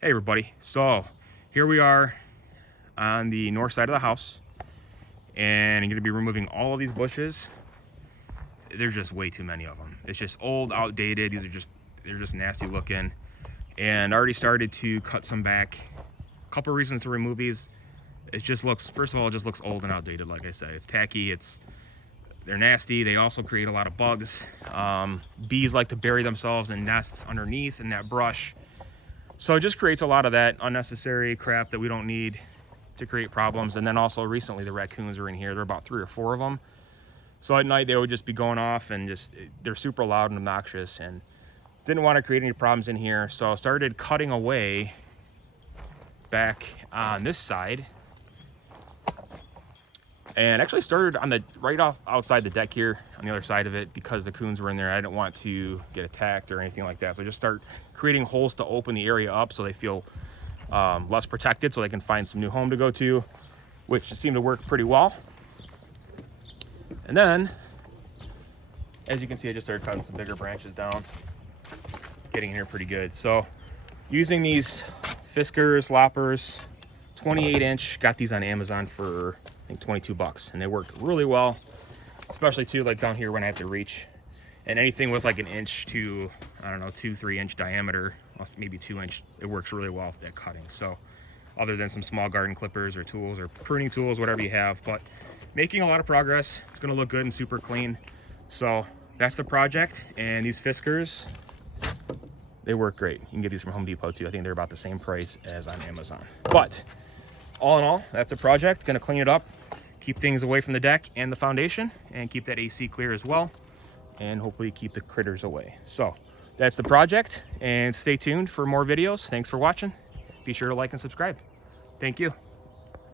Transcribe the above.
Hey everybody, so here we are on the north side of the house, and I'm going to be removing all of these bushes. There's just way too many of them. It's just old, outdated. They're just nasty looking, and I already started to cut some back. A couple reasons to remove these. It just looks, first of all, it just looks old and outdated. Like I said, it's tacky, they're nasty. They also create a lot of bugs. Bees like to bury themselves in nests underneath in that brush. So it just creates a lot of that unnecessary crap that we don't need to create problems. And then also recently the raccoons were in here. There were about 3 or 4 of them. So at night they would just be going off and they're super loud and obnoxious, and didn't want to create any problems in here. So I started cutting away back on this side, and actually started on the right off outside the deck here on the other side of it, because the coons were in there. I didn't want to get attacked or anything like that. So I just start creating holes to open the area up so they feel less protected, so they can find some new home to go to, which seemed to work pretty well. And then, as you can see, I just started cutting some bigger branches down, getting in here pretty good. So using these Fiskars Loppers, 28-inch, got these on Amazon for I think 22 bucks, and they work really well, especially too like down here when I have to reach. And anything with like an inch to, I don't know, 2-3 inch diameter, maybe 2 inch, it works really well at cutting. So other than some small garden clippers or tools or pruning tools, whatever you have, but making a lot of progress. It's gonna look good and super clean. So that's the project. And these Fiskars, they work great. You can get these from Home Depot too. I think they're about the same price as on Amazon. But all in all, that's a project. Gonna clean it up, keep things away from the deck and the foundation, and keep that AC clear as well, and hopefully keep the critters away. So that's the project, and stay tuned for more videos. Thanks for watching. Be sure to like and subscribe. Thank you.